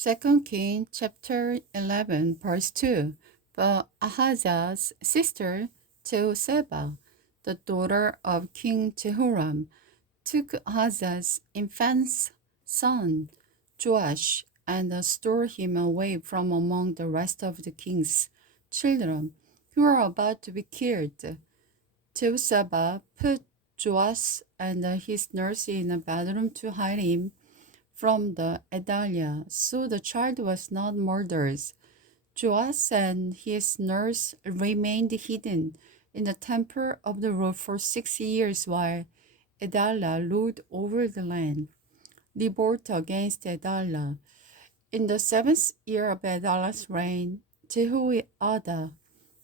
2 King chapter 11 verse 2. But Ahaziah's sister Jehosheba, the daughter of King Jehoram, took Ahaziah's infant son Joash and stole him away from among the rest of the king's children who were about to be killed. Jehosheba put Joash and his nurse in a bedroom to hide him from the Adalia, so the child was not murdered. Joash and his nurse remained hidden in the temple of the Lord for 6 years while Adalia ruled over the land. Revolt against Adalia. In the 7th year of Adaliah's reign, Jehoiada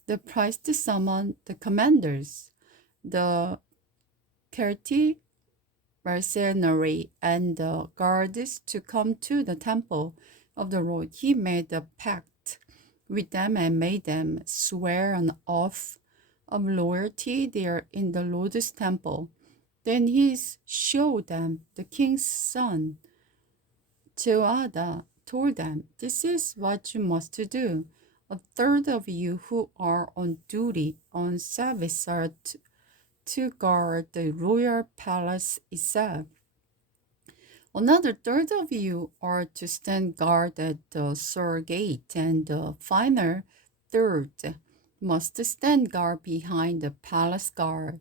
the priest summoned the commanders, the Kelti mercenary, and the guards to come to the temple of the Lord. He made a pact with them and made them swear an oath of loyalty there in the Lord's temple. Then he showed them the king's son. Jehoiada told them, "This is what you must do. A third of you who are on duty on service are to guard the royal palace itself. Another third of you are to stand guard at the Sur Gate, and the final third must stand guard behind the palace guard.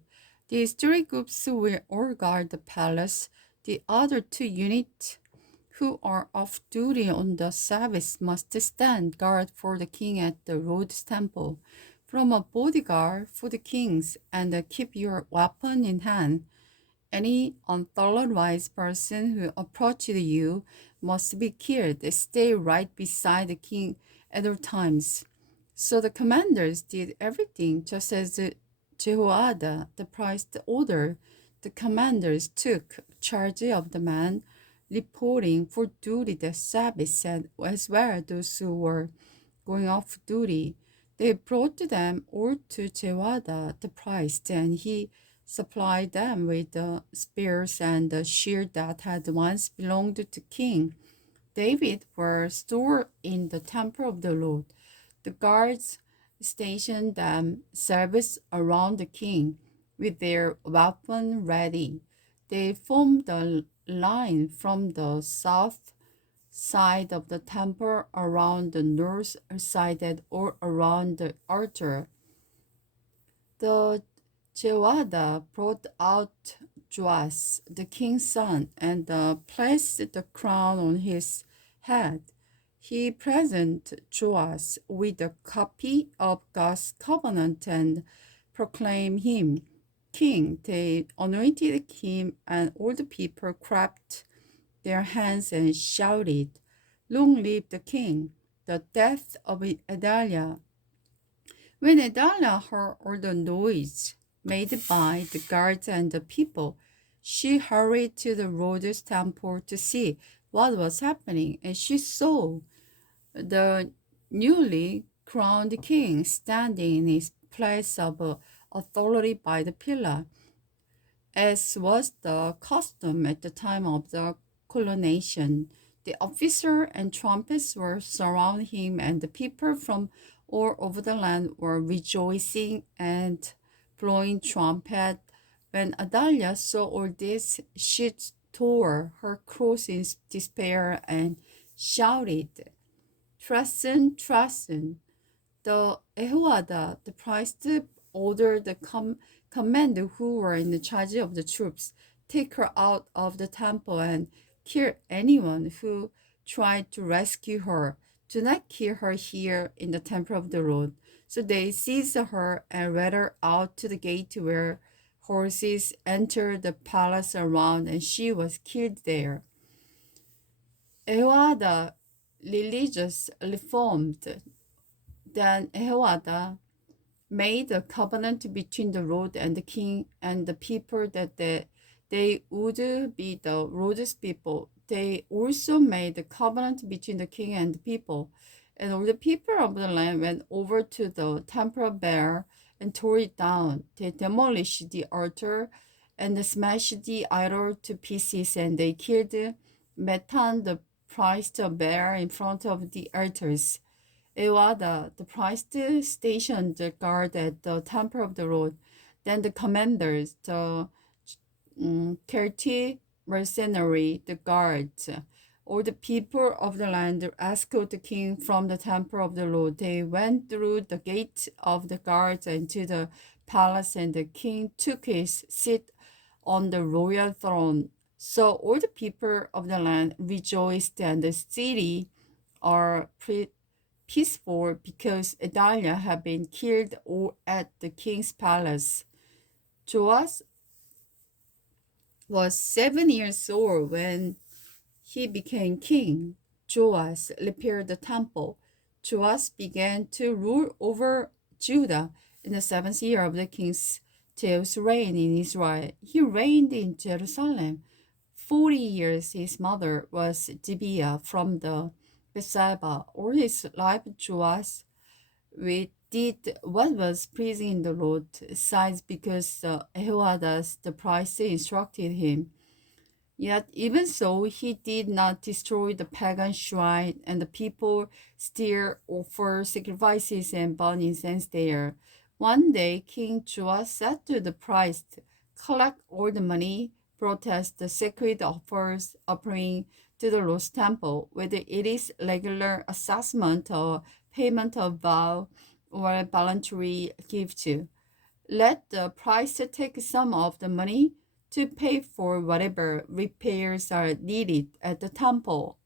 These three groups will all guard the palace. The other two units who are off duty on the Sabbath must stand guard for the king at the Lord's temple. From a bodyguard for the kings, and keep your weapon in hand. Any unauthorized person who approaches you must be killed. Stay right beside the king at all times." So the commanders did everything just as Jehoiada the priest ordered. The commanders took charge of the men reporting for duty the Sabbath, and as well those who were going off duty. They brought them all to Jehoiada the priest, and he supplied them with the spears and the shield that had once belonged to King David were stored in the temple of the Lord. The guards stationed themselves around the king with their weapons ready. They formed a line from the south side of the temple around the north side and all around the altar. The Jehoiada brought out Joash, the king's son, and placed the crown on his head. He presented Joash with a copy of God's covenant and proclaimed him king. They anointed him, and all the people clapped their hands and shouted, "Long live the king!" The death of Adalia. When Adalia heard all the noise made by the guards and the people, she hurried to the Lord's temple to see what was happening, and she saw the newly crowned king standing in his place of authority by the pillar, as was the custom at the time of the coronation. The officer and trumpets were surrounding him, and the people from all over the land were rejoicing and blowing trumpet. When Adalia saw all this, she tore her clothes in despair and shouted, "Treason, treason!" The Jehoiada, the priest, ordered the commander who were in charge of the troops, take her out of the temple and kill anyone who tried to rescue her. Do not kill her here in the temple of the Lord. So they seized her and led her out to the gate where horses entered the palace around, and she was killed there. Jehoiada religious reformed. Then Jehoiada made a covenant between the Lord and the king and the people that they would be the Lord's people. They also made a covenant between the king and the people. And all the people of the land went over to the temple of Baal and tore it down. They demolished the altar and smashed the idol to pieces, and they killed Methan the priest bear in front of the altars. Ewada, the priest stationed the guard at the temple of the Lord. Then the commanders, the 30 mercenary, the guards, all the people of the land escorted the king from the temple of the Lord. They went through the gate of the guards into the palace, and the king took his seat on the royal throne. So all the people of the land rejoiced, and the city are peaceful because Adalia had been killed at the king's palace. Joash was 7 years old when he became king. Joash repaired the temple. Joash began to rule over Judah in the 7th year of the king's Jehu's reign in Israel. He reigned in Jerusalem 40 years. His mother was Gibeah from the Bethsheba. All his life, Joash did what was pleasing in the Lord, sides because Jehoiadas the priest instructed him. Yet even so, he did not destroy the pagan shrine, and the people still offer sacrifices and burn incense there. One day, King Joash said to the priest, "Collect all the money, protest the sacred offering to the Lord's temple, whether it is regular assessment or payment of vow or voluntary gift. Let the priest take some of the money to pay for whatever repairs are needed at the temple."